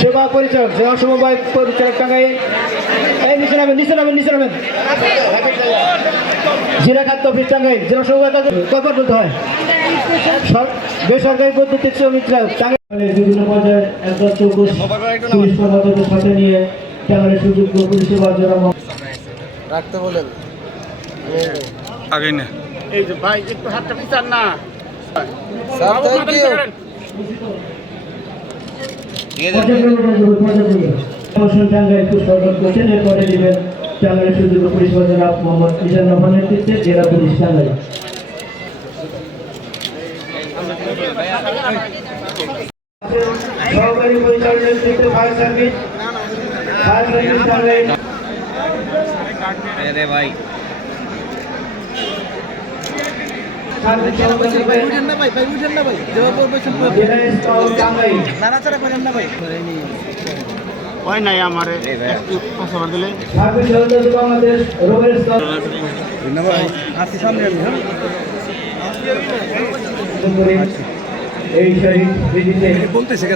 সেবা পরিচালক সেবা সমবায় পরিচালক টাঙ্গাই এই নিচে নামেন নিচে নামেন নিচে নামেন। জিরা খাদ্য অফিস টাঙ্গাই জেলা সমবায় কখন বলতে হয়? বেসরকারি পদ্ধতির শ্রমিকরা টাঙ্গাই বিভিন্ন পর্যায়ের একদল চৌকুশ পুলিশ কর্মকর্তাদের সাথে নিয়ে টাঙ্গাইয়ের সুযোগ্য পরিষেবার জন্য রাখতে বলেন। আগে না। এই যে ভাই একটু হাতটা পিছান না। স্যার থ্যাংক ইউ এরপরে দিবেন টাঙ্গাইলের সুযোগ্য পরিষেবা জনাব মোহাম্মদ মিজান রহমান নেতৃত্বে জেলা পুলিশ টাঙ্গাইল। সহকারী পরিচালক নেতৃত্বে fire service. Fire service Tangail. ভাই সার্ভিস সহকারী উঠেন না ভাই ভাই উঠেন না ভাই দেওয়া পড়বেছেন জেলা স্কাউট টাঙ্গাইল নাড়াচাড়া করেন না ভাই ওই নাই আমারে একটু কথা দিলে হ্যাঁ এই শহীদ বলতেছে